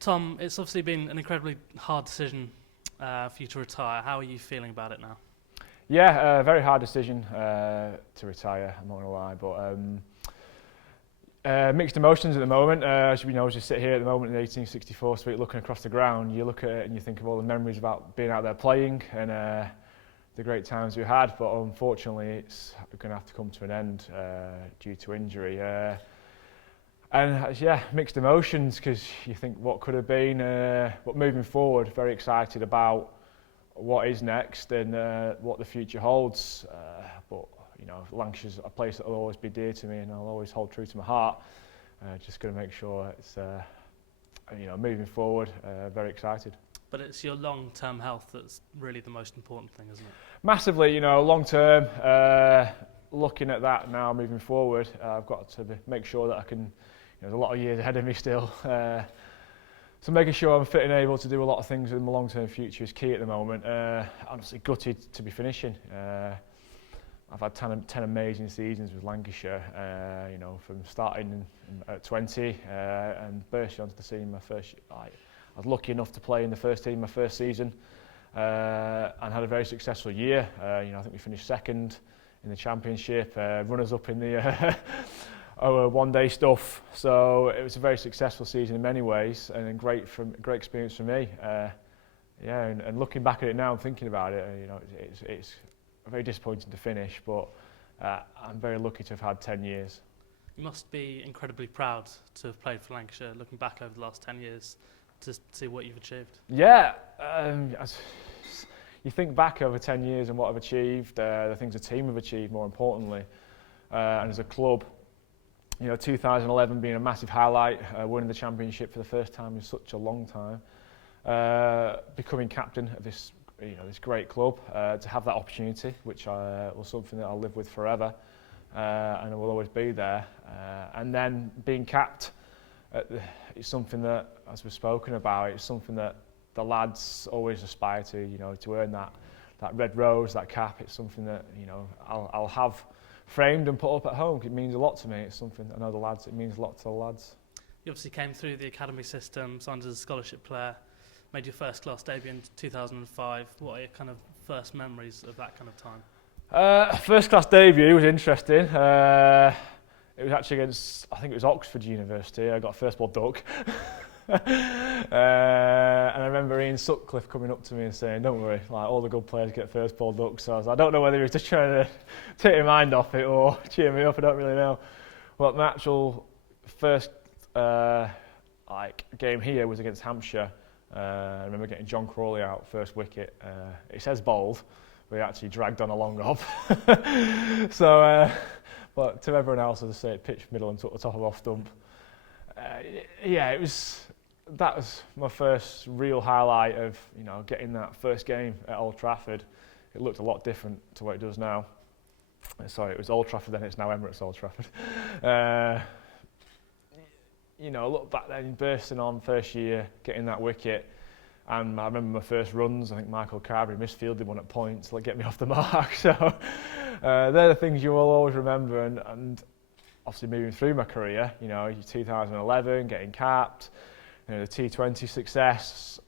Tom, it's obviously been an incredibly hard decision for you to retire. How are you feeling about it now? Yeah, very hard decision to retire, I'm not going to lie, but mixed emotions at the moment. As you know, as you sit here at the moment in 1864 Street looking across the ground, you look at it and you think of all the memories about being out there playing and the great times we had, but unfortunately it's going to have to come to an end due to injury. And yeah, mixed emotions because you think what could have been, but moving forward, very excited about what is next and what the future holds. But you know, Lancashire's a place that will always be dear to me and I'll always hold true to my heart. Just going to make sure it's, you know, moving forward, very excited. But it's your long-term health that's really the most important thing, isn't it? Massively, you know, long-term, looking at that now moving forward, I've got to make sure that I can, there's a lot of years ahead of me still. So making sure I'm fit and able to do a lot of things in my long-term future is key at the moment. Honestly gutted to be finishing. I've had 10 amazing seasons with Lancashire, you know, from starting at 20 and bursting onto the scene my first year. I was lucky enough to play in the first team my first season and had a very successful year. You know, I think we finished second in the championship, runners-up in the one-day stuff. So it was a very successful season in many ways and a great experience for me. Yeah, and looking back at it now and thinking about it, you know, it's very disappointing to finish, but I'm very lucky to have had 10 years. You must be incredibly proud to have played for Lancashire, looking back over the last 10 years to see what you've achieved. Yeah, you think back over 10 years and what I've achieved, the things the team have achieved more importantly, and as a club, you know, 2011 being a massive highlight, winning the championship for the first time in such a long time, becoming captain of this, you know, this great club, to have that opportunity, which was something that I'll live with forever, and it will always be there. And then being capped, it's something that, as we've spoken about, it's something that the lads always aspire to, you know, to earn that red rose, that cap. It's something that, you know, I'll have framed and put up at home. It means a lot to me. It's something I know the lads, it means a lot to the lads. You obviously came through the academy system, signed as a scholarship player, made your first class debut in 2005. What are your kind of first memories of that kind of time? First class debut was interesting. It was actually against, I think it was Oxford University. I got a first ball duck. And I remember Ian Sutcliffe coming up to me and saying, don't worry, like all the good players get first ball ducks. So I don't know whether he was just trying to take my mind off it or cheer me up, I don't really know. But my actual first game here was against Hampshire. I remember getting John Crawley out, first wicket. It says bowled, but he actually dragged on a long off. So, but to everyone else, as I say, it pitched middle and took the top of off stump. Yeah, that was my first real highlight of, you know, getting that first game at Old Trafford. It looked a lot different to what it does now. Sorry, it was Old Trafford then, it's now Emirates Old Trafford. You know, look back then, bursting on first year, getting that wicket, and I remember my first runs. I think Michael Carberry misfielded one at points to get me off the mark. So they're the things you will always remember, and obviously moving through my career, you know, 2011, getting capped, you know, the T20 success,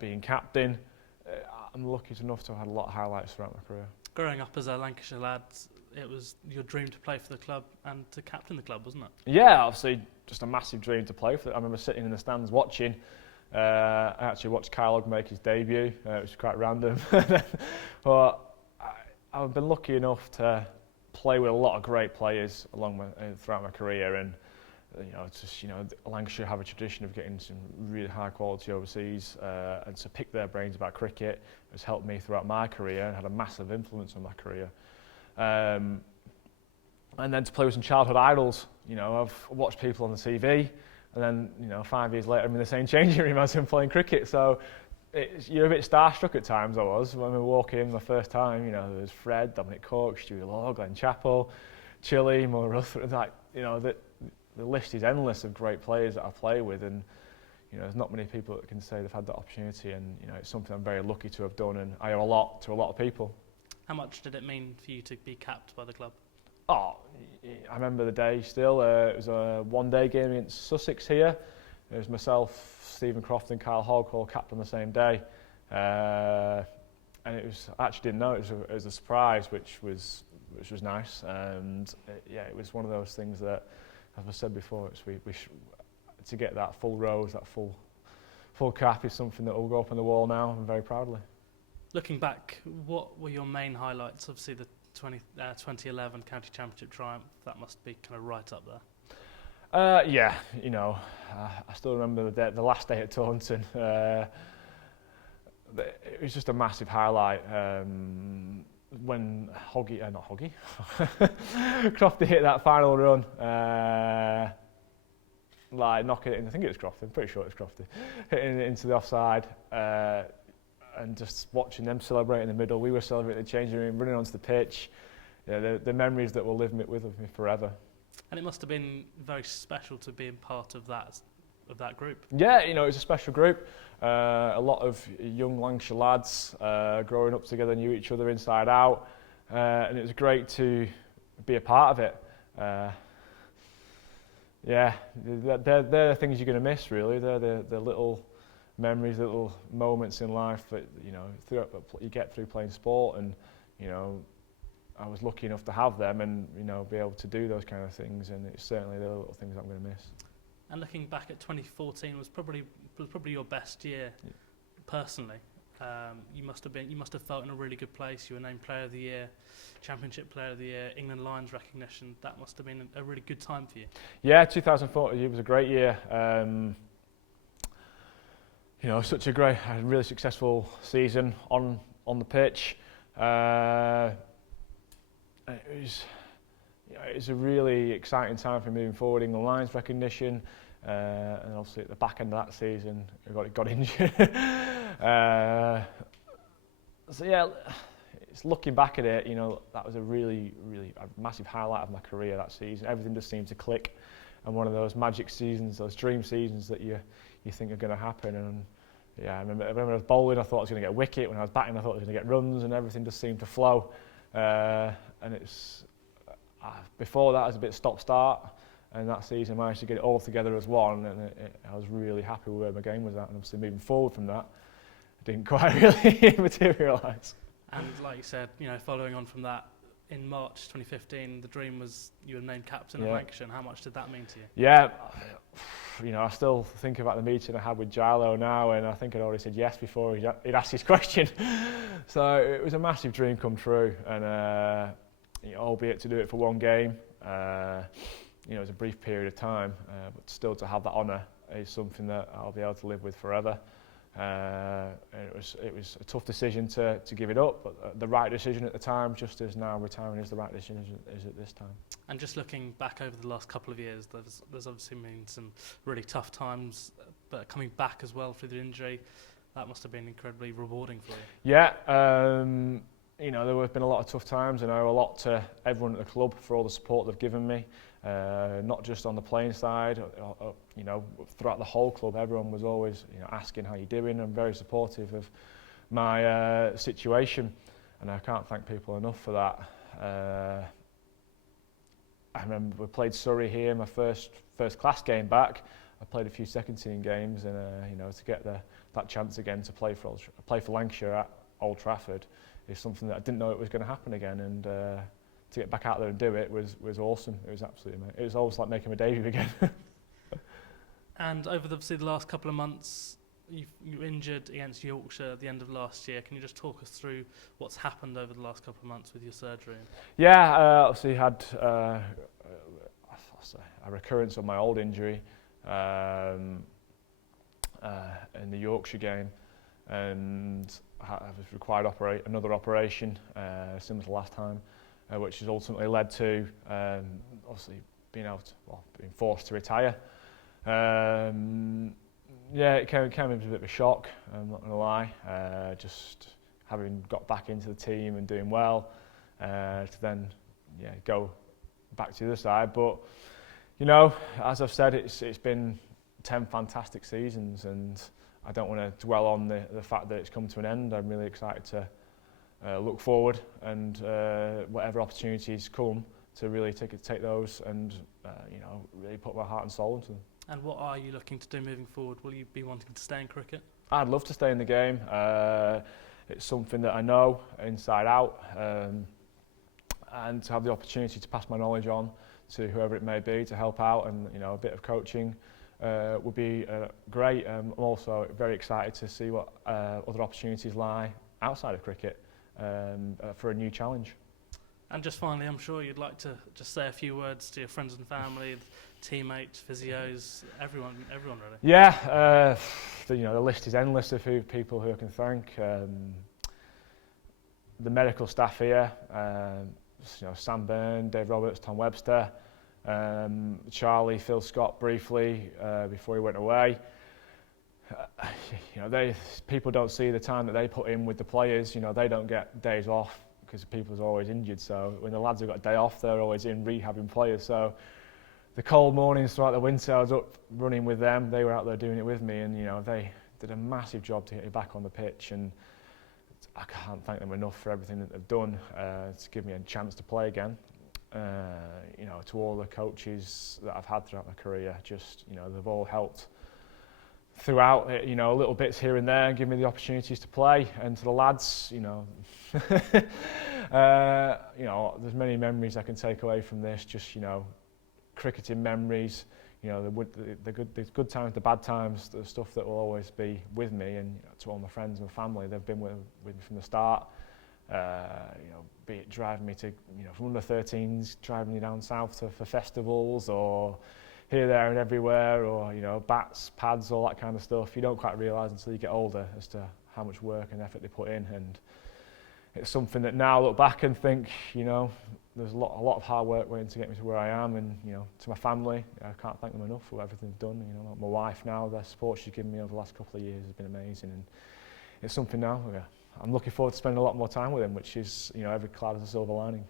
being captain. I'm lucky enough to have had a lot of highlights throughout my career. Growing up as a Lancashire lad, it was your dream to play for the club and to captain the club, wasn't it? Yeah, obviously just a massive dream to play for it. I remember sitting in the stands watching. I actually watched Kyle Ogg make his debut. It was quite random. But I've been lucky enough to play with a lot of great players throughout my career, and you know, it's just, you know, Lancashire have a tradition of getting some really high quality overseas, and to pick their brains about cricket has helped me throughout my career and had a massive influence on my career. And then to play with some childhood idols, you know, I've watched people on the TV, and then, you know, 5 years later I'm in the same changing room as him playing cricket. So you're a bit starstruck at times. I was when we walk in the first time. You know, there was Fred, Dominic Cork, Stewie Law, Glenn Chappell, Chile, Mo Rutherford. Like, you know, the list is endless of great players that I play with, and you know, there's not many people that can say they've had that opportunity. And you know, it's something I'm very lucky to have done, and I owe a lot to a lot of people. How much did it mean for you to be capped by the club? Oh, I remember the day still. It was a one-day game against Sussex here. It was myself, Stephen Croft and Kyle Hogg all capped on the same day. And it was, I actually didn't know, it was a surprise, which was nice. And it was one of those things that, as I said before, to get that full rose, that full cap is something that will go up on the wall now, and very proudly. Looking back, what were your main highlights? Obviously the 2011 County Championship triumph, that must be kind of right up there. Yeah, I still remember the last day at Taunton. It was just a massive highlight when Crofty hit that final run, knocking it in. I think it was Crofty. I'm pretty sure it was Crofty hitting it into the offside, and just watching them celebrate in the middle. We were celebrating in the changing room, running onto the pitch. Yeah, the memories that will live with me forever. And it must have been very special to be part of that group. Yeah, it was a special group. A lot of young Lancashire lads growing up together, knew each other inside out, and it was great to be a part of it. They're the things you're going to miss, really. They're the little memories, little moments in life that you get through playing sport, and I was lucky enough to have them and be able to do those kind of things, and it's certainly the little things I'm going to miss. And looking back at 2014 was probably your best year, personally. You must have felt in a really good place. You were named Player of the Year, Championship Player of the Year, England Lions recognition. That must have been a really good time for you. Yeah, 2014 was a great year. Such a really successful season on the pitch. It was a really exciting time for moving forward. England Lions recognition, and obviously at the back end of that season, I got injured. It's looking back at it, that was a really a massive highlight of my career that season. Everything just seemed to click, and one of those magic seasons, those dream seasons that you think are going to happen. And yeah, I remember when I was bowling, I thought I was going to get a wicket. When I was batting, I thought I was going to get runs, and everything just seemed to flow. And it's before that, it was a bit stop-start, and that season I managed to get it all together as one, and I was really happy with where my game was at. And obviously moving forward from that, it didn't quite really materialise. And like you said, following on from that, in March 2015, the dream was you were named captain of Lancashire. And how much did that mean to you? Yeah, I still think about the meeting I had with Gilo now, and I think I'd already said yes before he'd asked his question. So it was a massive dream come true, and albeit to do it for one game, it was a brief period of time, but still to have that honour is something that I'll be able to live with forever. And it was a tough decision to give it up, but the right decision at the time, just as now retiring is the right decision is at this time. And just looking back over the last couple of years, there's obviously been some really tough times, but coming back as well through the injury, that must have been incredibly rewarding for you. Yeah, there have been a lot of tough times, and I owe a lot to everyone at the club for all the support they've given me. Not just on the playing side, throughout the whole club, everyone was always asking how you're doing and very supportive of my situation, and I can't thank people enough for that. I remember we played Surrey here, my first class game back. I played a few second team games, and to get that chance again to play for Lancashire at Old Trafford is something that I didn't know it was going to happen again, and to get back out there and do it was awesome. It was absolutely amazing. It was almost like making my debut again. And over the last couple of months, you were injured against Yorkshire at the end of last year. Can you just talk us through what's happened over the last couple of months with your surgery? Yeah, obviously had a recurrence of my old injury in the Yorkshire game, and I was required another operation similar to last time, which has ultimately led to obviously being forced to retire. It came as a bit of a shock, I'm not going to lie, just having got back into the team and doing well, to then go back to the other side. But as I've said, it's been 10 fantastic seasons, and I don't want to dwell on the fact that it's come to an end. I'm really excited to look forward, and whatever opportunities come, to really take those and really put my heart and soul into them. And what are you looking to do moving forward? Will you be wanting to stay in cricket? I'd love to stay in the game. It's something that I know inside out, and to have the opportunity to pass my knowledge on to whoever it may be to help out, and a bit of coaching would be great. I'm also very excited to see what other opportunities lie outside of cricket for a new challenge. And just finally, I'm sure you'd like to just say a few words to your friends and family, teammates, physios, everyone really. Yeah, the list is endless of people who I can thank. The medical staff here, Sam Byrne, Dave Roberts, Tom Webster, Charlie, Phil Scott briefly before he went away. People don't see the time that they put in with the players. They don't get days off because people are always injured. So when the lads have got a day off, they're always in rehabbing players. So the cold mornings throughout the winter, I was up running with them. They were out there doing it with me, and they did a massive job to get me back on the pitch. And I can't thank them enough for everything that they've done to give me a chance to play again. To all the coaches that I've had throughout my career, they've all helped throughout it, little bits here and there, and give me the opportunities to play. And to the lads, there's many memories I can take away from this. Cricketing memories, the good times, the bad times, the stuff that will always be with me. And to all my friends and family, they've been with me from the start. Be it driving me to, from under 13s, driving me down south for festivals, or here, there and everywhere, or bats, pads, all that kind of stuff. You don't quite realise until you get older as to how much work and effort they put in. And it's something that now I look back and think, there's a lot of hard work went in to get me to where I am. And to my family, I can't thank them enough for everything they've done. My wife now, the support she's given me over the last couple of years has been amazing. And it's something now I'm looking forward to spending a lot more time with him, which is every cloud has a silver lining.